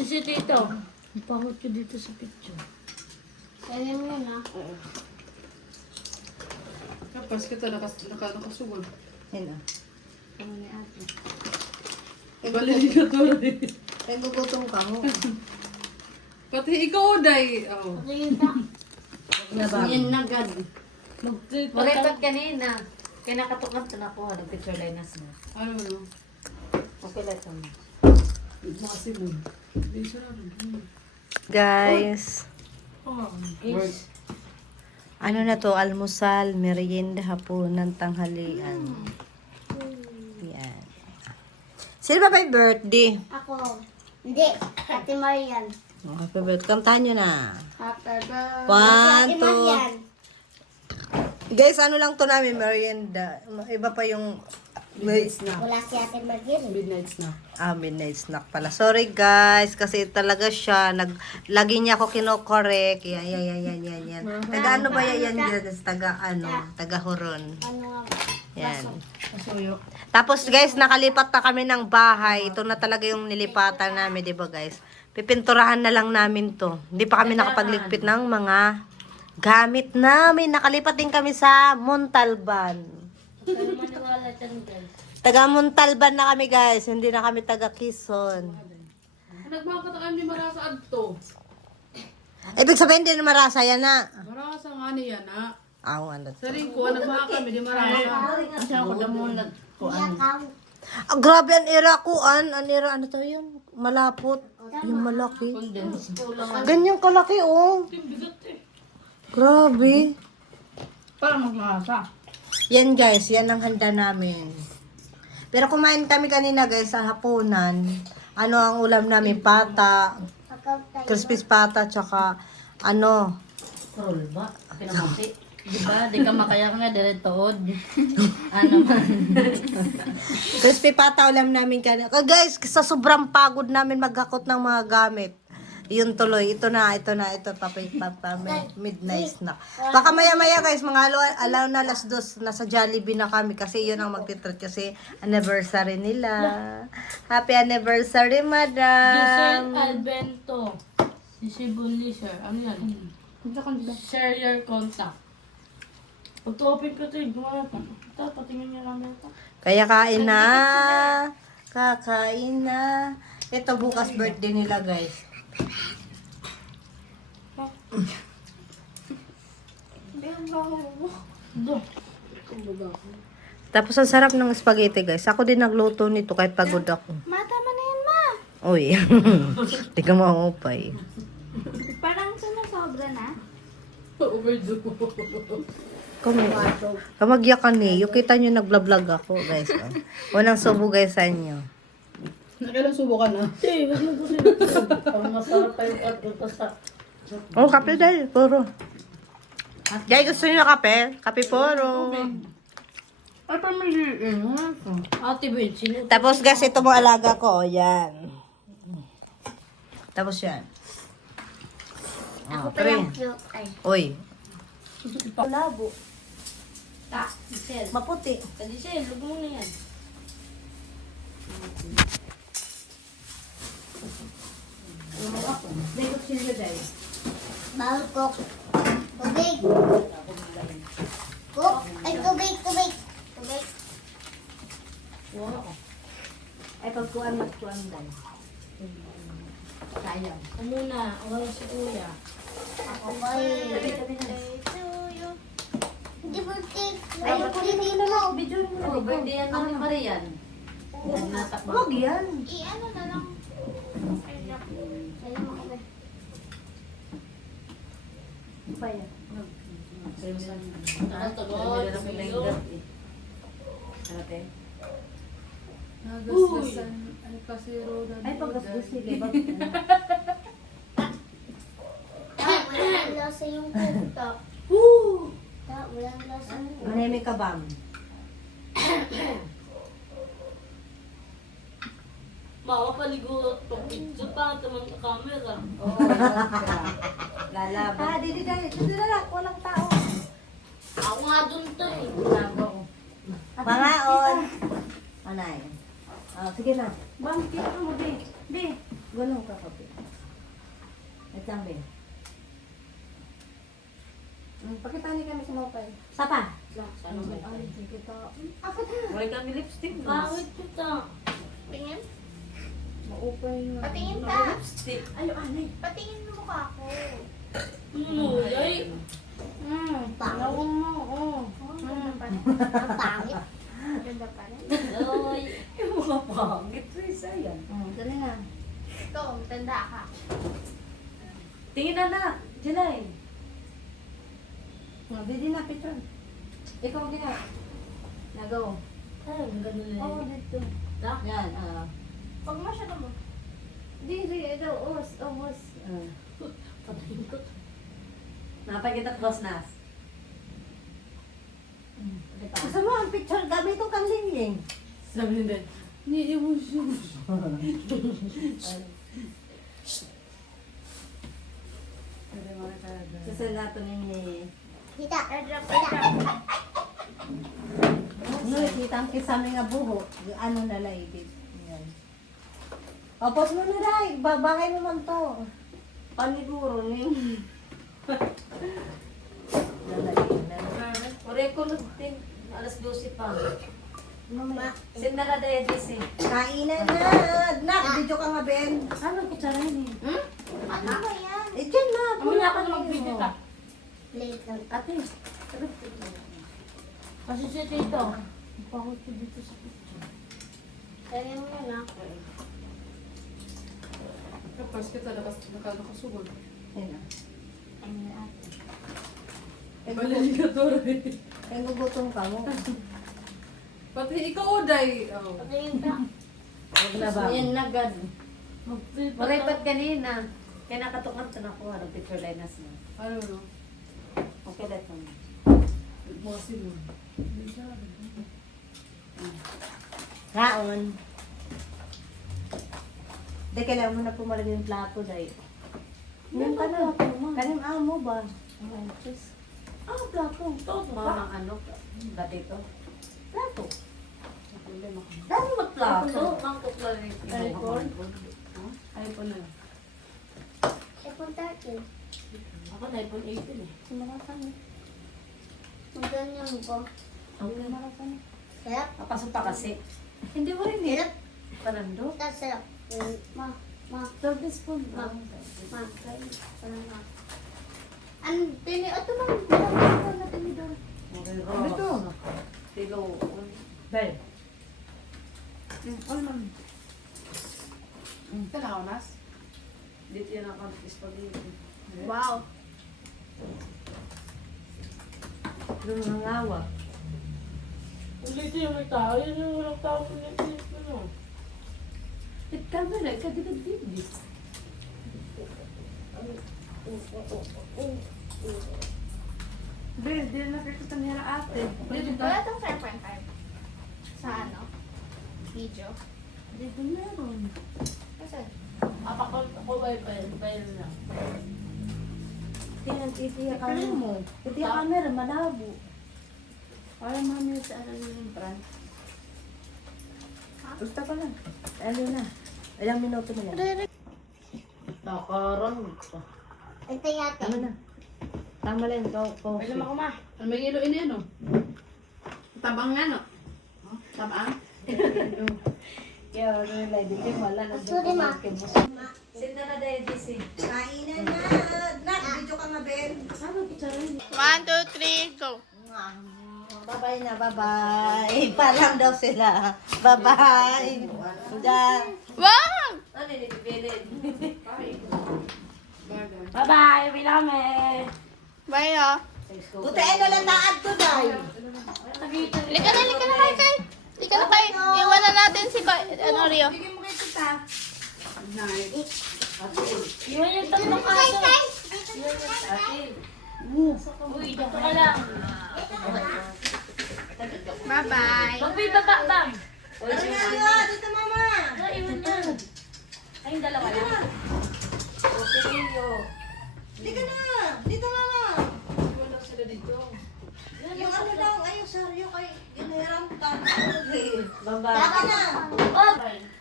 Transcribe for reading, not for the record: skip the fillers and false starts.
kasi si Tito. Pahot ko dito sa picture. Kaya mo yun ah. Kapag kita nakasugod. Yan ah. Ano ni ate? Balik ka to rin. Ay, gugutom ka mo. Pati ikaw, Day. Oh. Yan na gad. Maritot kanina. Kinakatukap na ako. Nag-picture linas na. Ano no? Okay lang ito. Makasibod. Hindi siya rin. Guys, Oh, guys. ano na to? Almusal, merienda, hapunan, tanghalian. Yan. Sino ba may birthday? Ako. Hindi. Ate Marian. Happy birthday. Kantahan nyo na. Happy birthday. 1, Ate Marian. 2. Guys, ano lang to namin, merienda. Iba pa yung... Midnight snack. Wala si Ate Marian. Midnight snack. Midnight snack pala. Sorry guys, kasi talaga siya, lagi niya ako kinokorek. Yan. Taga ano ba yan guys? Taga Huron. Ano nga? Yan. Kasuyo. Tapos guys, nakalipat na kami ng bahay. Ito na talaga yung nilipatan namin, di ba guys? Pipinturahan na lang namin to. Hindi pa kami nakapagligpit ng mga gamit namin. Nakalipat din kami sa Montalban. Pero maniwala dyan, guys. Taga Montalban na kami guys, hindi na kami taga Quezon. Nagbaka ta kami marasa adto. Ibig sabihin din marasa yan na. Marasa nga niya na. Ano to? Sa rin ko, nagbaka kami di marasa. Kasi ako damon nagkuan. Grabe ang era ko, ano to yun? Malapot. Yung malaki. Condense. Ganyan kalaki, oh. Grabe. Parang magmasa. Yan guys, yan ang handa namin. Pero kumain kami kanina guys sa hapunan. Ano ang ulam namin? Pata, crispy pata, tsaka ano, Roll ba? Pinamati. Diba? Di ka makaya nga dire tood. Ano man. crispy pata ulam namin kanina. Guys, sa sobrang pagod namin maghakot ng mga gamit. Yun tuloy, ito midnight snack. Baka maya-maya guys, mga alaw na alas 2, nasa Jollibee na kami kasi yun ang magtitreat kasi anniversary nila. Happy anniversary, Giselle madam! Albento. Si Shibun Leisure. Ano yan? Share your contact. Pag open ko ito, gumawa pa. Ito, patingin niya lang ito. Kaya kain na. Kakain na. Ito bukas birthday nila guys. Do. Tapos ang sarap ng spaghetti guys. Ako din nagluto nito kahit pagod ako. Mata mo na yan, ma. Uy, di ka maupay. Parang sumusobra na. Overdue. Kamagyakan eh. Yung kita nyo nagblog ako guys. Oh. Unang subo guys sa inyo. Nakailang subukan na. Eh, wag mo kasi. Parang masarap pa yung at sa... Oh, kape dahil. Puro. Jay, gusto nyo kape? Kape puro. Ay, pamiliin. Ate Ben, sino? Tapos guys, ito mo alaga ko. Yan. Tapos yan. Ako Oh, pa pre. yung cute. Ay. Uy. Labo. Ta, Giselle. Maputi. Giselle, lug mo na yan. Dito sila guys. Bawal cook. Tubig. Cook. Ay, tubig. Tubig. Ay, pagkuhan guys. Sayang. Ako muna, wala si Kuya. Ako ba Hindi birthday. Ay, birthday mo. Oh, birthday yan namin Marian. Nagnatakbo. Huwag yan. I-ano na lang. Salam ako ba? Pa yan. Nagasgasan. Ay, kasiro na. Ay, paggasgas nila. Walang lasa yung kuta. Woo! Walang lasa yung kuta. Manemi ka bang? Makapaligo pag picture pa naman sa camera. Lalaban. Didi dahil. Dito na lang. Walang tao. Ako nga dun to eh. Pangaon. Anay. Sige na. Bang, kita mo din. Be, gulong ka kape. Wait lang, Be. Pakitani kami sa mukha. Sapa? Ano ba? Ay, hindi kita. Wala kami lipstick. Bawit kita. Tingin? Ma-open na. Patingin ka. Lipstick. Patingin mo mukha ko. Ay. Pangit. mo. Oh. Ang pangit. Ganda pa rin. Ay, yung mga pangit. Risa yan. Dali na. Ito, tanda ka. Tingin na. Jelay. Bidi na, Petron. Ikaw din na. Nagaw. Ay, ang ganun na Oo, yun. dito. Da? Yan, Pag masyado mo. Di, ito, os. Patayin ko to. Napagkita boss nas. Gusto mo ang picture gamit ko kang lingling. Sabi nila. Ni emotion. Susalato ni Kita. Airdrop, airdrop. no, kitang kisame nga buho. Ano na laibig. Yan. O, pause mo na dahil. Babakay mo man to. Paniguro ni. Lalagyan na. Ore ko din. Alas 12 pa. Mamaya. Sin na na daya DC. Kainan na. Nak, video ka nga, Ben. Ano kutsara yun eh? Ano ba yan? Eh, dyan na. Mamaya ako na mag-video ka. Plate lang. Ate. Kasi si Tito. Bakit ko dito sa picture? Kaya mo yun ah. Kapag kita nakasugod. Ayun na. Ano na ate? Baliligator eh. Kaya gugutom ka mo. Pati ikaw, Day. Oh. Patingin ka. Huwag na ba? Yan na, God. Mag-film pa Maray to. pat kanina. Kaya nakatukan ito na ko. Anong picture line nas na. Ano no? Okay, let mo. Bossy mo. Raon. Hindi, kailangan mo na pumalagay yung plato, Day. Yan ka na. Kanim mo ba? Ah, plato. Ito. Mga ng ano. Ba't ito? Plato. Dami magplato. Mangkok lang rin. iPhone? iPhone na. iPhone 13. Ako na iPhone 18 eh. Sumarapan mo. Magganyan ko. Okay. Sarap. Papasok pa kasi. Hindi mo rin eh. Sarap. Parando. Tas sarap. Ma. Third spoon. Ma. Parang ma. Ito man. Ito na tinidor. Okay, Dito. Tilo. Bel. Ito na ako, Nas. Dito yan ako. Spaghetti. Wow. Yung mga ngawa. Dito yung may tao. Yun yung walang tao sa Netflix. Ano? It camera. Ikagagagagag. Be, di na nakikita niya na ate. Wala itong 5.5. Sa ano? Video. Dito meron. Kasi, Apakot ako wifi. File na. Tingnan, itiya ka mo. Itiya camera, malabo. Para mami sa ano yung front. Gusto ko lang. Ano na. Ilang minuto na lang. Takaran. ito yate. Tama na. Tama lang. Coffee. Pailan ako ma. Ano may ilo ini ano? Tabang nga no? Tabang? Kaya ano yung live dito, wala na Gusto din, ma. Sinta na dahil DC. Kainan na! Nak, video ka nga, Ben. Ano kutsara yun? 1, 2, 3, go. Bye-bye na, bye-bye. Parang daw sila. Bye-bye. Diyan. Wow! Ano yun? Bilin. Bye-bye. Uwi na kami. Bye ah. Butain na lang taad to, Day. Lika na kay. Lika na kay. Iwan na natin si Rio. Bigyan mo kay tita. Nice. Iwan yung tatlong aso. Ate. Uy, dito ka lang. Bye-bye. Mag-video ka, bang. Uy, siya Dito, mama. Iwan yan. Ay, yung dalawa lang. Okay, yo. Dito na. Dito, mama. Wala sila dito. Yung ano daw, ay, yung saryo kay Gineram ka. Bye-bye. Taka na. Oh, bye.